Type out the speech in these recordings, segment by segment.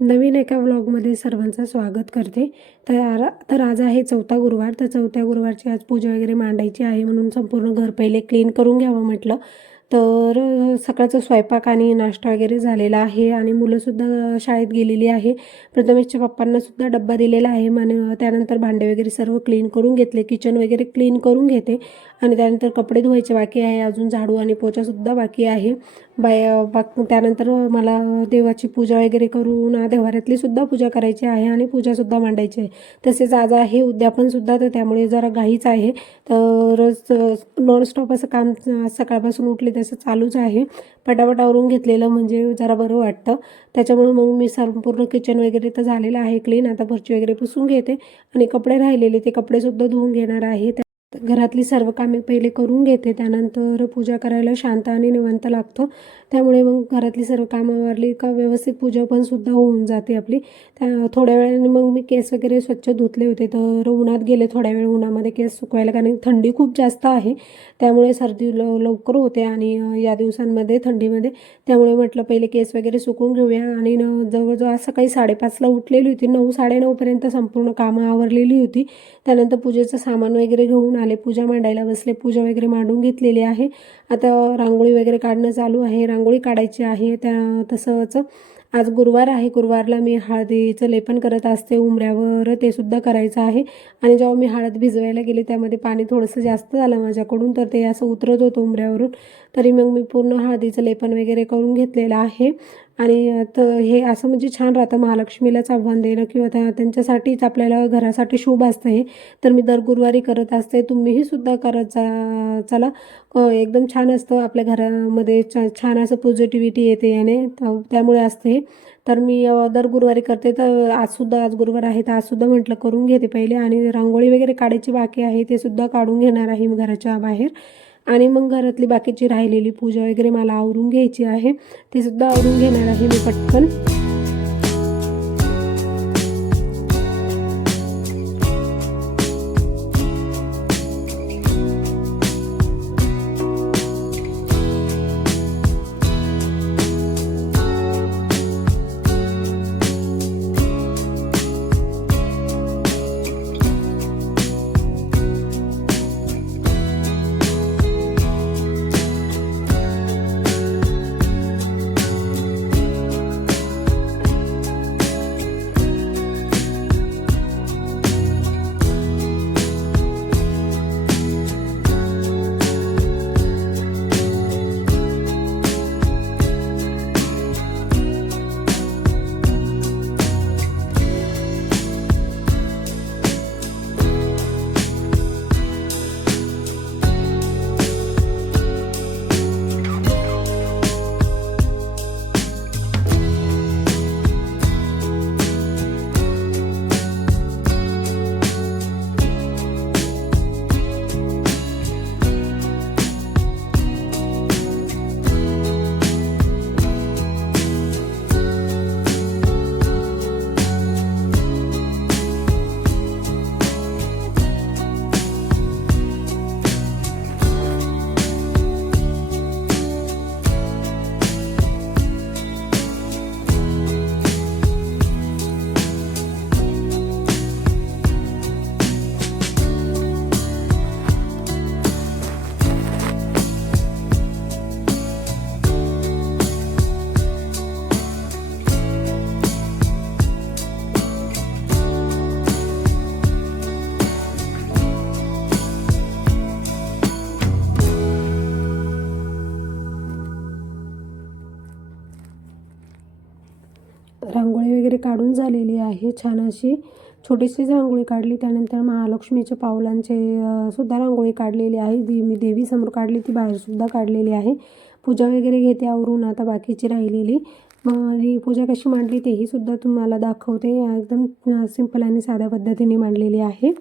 नवीन एका व्लॉगमध्ये सर्वांचं स्वागत करते. तर आज आहे चौथा गुरुवार. तर चौथ्या गुरुवारची आज पूजा वगैरे मांडायची आहे म्हणून संपूर्ण घर पहिले क्लीन करून घ्यावं म्हटलं. तर सकाळचा स्वयंपाक आणि नाश्ता वगैरे झालेला आहे आणि मुलंसुद्धा शाळेत गेलेली आहे. प्रथमेशच्या पप्पांनासुद्धा डब्बा दिलेला आहे. त्यानंतर भांडे वगैरे सर्व क्लीन करून घेतले, किचन वगैरे क्लीन करून घेते आणि त्यानंतर कपडे धुवायचे बाकी आहे, अजून झाडू आणि पोछासुद्धा बाकी आहे. त्यानंतर मला देवाची पूजा वगैरे करून देवाऱ्यातली सुद्धा पूजा करायची आहे आणि पूजासुद्धा मांडायची आहे. तसेच आज आहे उद्यापनसुद्धा, तर त्यामुळे जरा घाईच आहे. तर नॉनस्टॉप असं काम सकाळपासून उठले तसं चालूच आहे. पटापट आवरून घेतलेलं म्हणजे जरा बरं वाटतं. त्याच्यामुळे मग मी संपूर्ण किचन वगैरे तर झालेलं आहे क्लीन. आता फरची वगैरे पुसून घेते आणि कपडे राहिलेले ते कपडेसुद्धा धुवून घेणार आहे. घरातली सर्व कामे पहिले करून घेते, त्यानंतर पूजा करायला शांत आणि निवांत लागतो. त्यामुळे मग घरातली सर्व कामं आवरली का व्यवस्थित पूजा पण सुद्धा होऊन जाते आपली. थोड्या वेळाने मग मी केस वगैरे स्वच्छ धुतले होते, तर उन्हात गेले थोड्या वेळ उन्हामध्ये केस सुकवायला, कारण थंडी खूप जास्त आहे. त्यामुळे सर्दी लवकर होते आणि या दिवसांमध्ये थंडीमध्ये. त्यामुळे म्हटलं पहिले केस वगैरे सुकवून घेऊया आणि जवळजवळ आज सकाळी 5:30ला उठलेली होती. 9-9:30पर्यंत संपूर्ण कामं आवरलेली होती. त्यानंतर पूजेचं सामान वगैरे घेऊन आले, पूजा मांडायला बसले, पूजा वगैरे मांडून घेतलेली आहे. आता रांगोळी वगैरे काढणं चालू आहे, रांगोळी काढायची आहे. तसंच आज गुरुवार आहे. गुरुवारला मी हळदीचं लेपन करत असते उंबऱ्यावर, ते सुद्धा करायचं आहे. आणि जेव्हा मी हळद भिजवायला गेले त्यामध्ये पाणी थोडंसं जास्त झालं माझ्याकडून, तर ते असं उतरत होतं उंबऱ्यावरून. तरी मग मी पूर्ण हळदीचं लेपन वगैरे करून घेतलेलं आहे. आणि हे असं म्हणजे छान राहतं, महालक्ष्मीलाच आव्हान देणं किंवा त्यांच्यासाठीच आपल्याला घरासाठी शुभ असतं हे. तर मी दर गुरुवारी करत असते, तुम्हीही सुद्धा करत चला. एकदम छान असतं आपल्या घरामध्ये, छान असं पॉझिटिव्हिटी येते याने, त्यामुळे असते. तर मी दर गुरुवारी करते. तर आज गुरुवार आहे, तर आजसुद्धा म्हटलं करून घेते पहिले. आणि रांगोळी वगैरे काढायची बाकी आहे, ते सुद्धा काढून घेणार आहे मी घराच्या बाहेर. आणि मग घरातली बाकीची राहिलेली पूजा वगैरे मला आवरून घ्यायची आहे, ते सुद्धा आवरून घेणार आहे मी पटकन. रांगोळी वगैरे काढून झालेली आहे, छान अशी छोटीशीच रांगोळी काढली. त्यानंतर महालक्ष्मीच्या पावलांचे सुद्धा रांगोळी काढलेली आहे. मी देवीसमोर काढली, ती बाहेरसुद्धा काढलेली आहे. पूजा वगैरे घेते आवरून आता बाकीची राहिलेली. मग ही पूजा कशी मांडली तेही सुद्धा तुम्हाला दाखवते. एकदम सिंपल आणि साध्या पद्धतीने मांडलेली आहे.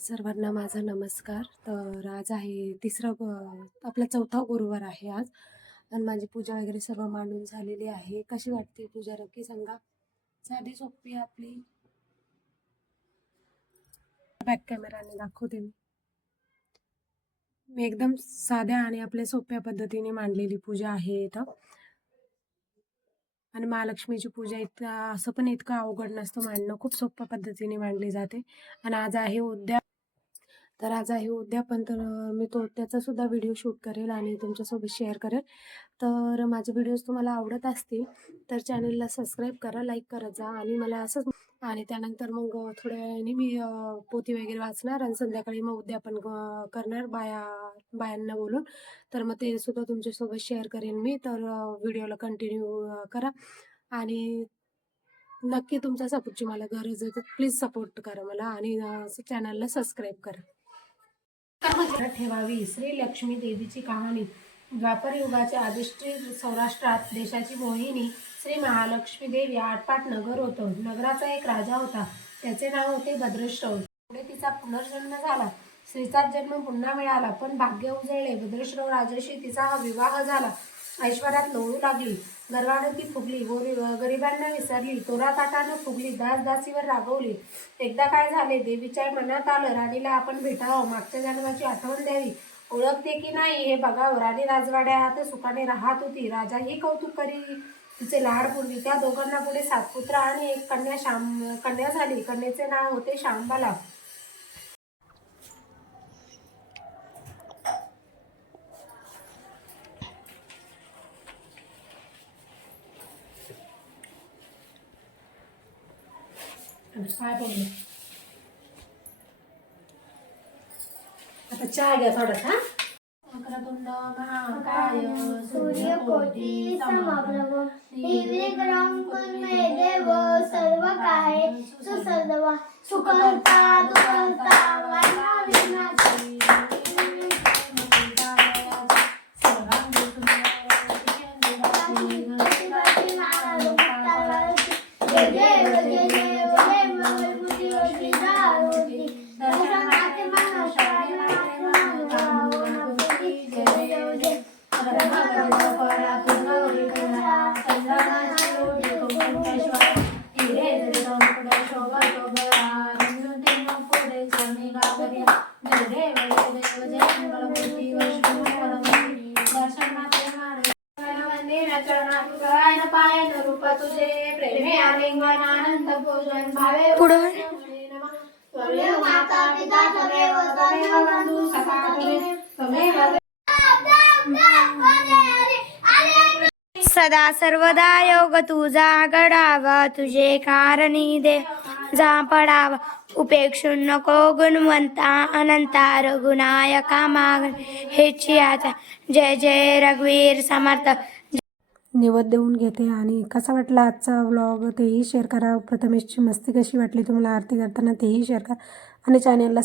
सर्वांना माझा नमस्कार. तर आज आहे आपला चौथा गुरुवार आहे आज, आणि माझी पूजा वगैरे सर्व मांडून झालेली आहे. कशी वाटते पूजा नक्की सांगा. साधी सोपी आपली. बॅक कॅमेराने दाखवते मी एकदम साध्या आणि आपल्या सोप्या पद्धतीने मांडलेली पूजा आहे इथं. आणि महालक्ष्मीची पूजा असं पण इतकं अवघड नसतं मांडणं, खूप सोप्या पद्धतीने मांडली जाते. आणि आज आहे उद्यापन, तर मी त्याचा सुद्धा व्हिडिओ शूट करेल आणि तुमच्यासोबत शेअर करेल. तर माझे व्हिडिओज तुम्हाला आवडत असतील तर चॅनलला सबस्क्राईब करा, लाईक करत जा. आणि मला असंच आणि त्यानंतर मग थोड्या वेळाने मी पोथी वगैरे वाचणार आणि संध्याकाळी मग उद्यापन करणार बायांना बोलून. तर मग ते सुद्धा तुमच्यासोबत शेअर करेन मी. तर व्हिडिओला कंटिन्यू करा आणि नक्की तुमच्या सपोर्टची मला गरज आहे, तर प्लीज सपोर्ट करा मला आणि चॅनलला सबस्क्राईब करा. ठेवावी. श्री लक्ष्मी देवीची कहाणी. द्वापर युगाच्या अधिष्ठी सौराष्ट्रात देशाची मोहिनी श्री महालक्ष्मी देवी आटपाट नगर होतं. नगराचा एक राजा होता. त्याचे नाव होते भद्रश्रव. पुढे तिचा पुनर्जन्म झाला. स्त्रीचाच जन्म पुन्हा मिळाला, पण भाग्य उजळले. भद्रश्रव राजाशी तिचा हा विवाह झाला. ऐश्वर्यात लोळू लागली, गर्वाने ती फुगली, गरिबांना विसरली, तोराताटानं फुगली, दासीवर रागवली. एकदा काय झाले, देवीच्या मनात आलं, राणीला आपण भेटावं, मागच्या जन्माची आठवण द्यावी, ओळखते की नाही हे बघावं. राणी राजवाड्यात सुखाने राहत होती. राजाही कौतुक करी, तिचे लाड पूर्वी. त्या दोघांना पुढे 7 पुत्र आणि एक कन्या झाली. कन्येचे नाव होते शांबाला. काय बोलले आता चहा घ्या थोडासा. वक्रतुंड महाकाय सूर्यकोटी समप्रभ निर्विघ्नं कुर्मे देव सर्वकार्ये सुसर्वा सुकर्ता दुकर्ता वैना विघ्नाची सदा सर्वदा योग तुझा घडावा, तुझे कारणी दे जा पडावा. उपेक्षू नको गुणवंता अनंता रघुनायका मागण हेची आता. जय जय रघुवीर समर्थ. निवद देऊन घेते. आणि कसा वाटला आजचा व्लॉग तेही शेअर करा. प्रथमेशची मस्ती कशी वाटली तुम्हाला आरती करताना तेही शेअर करा आणि चॅनलला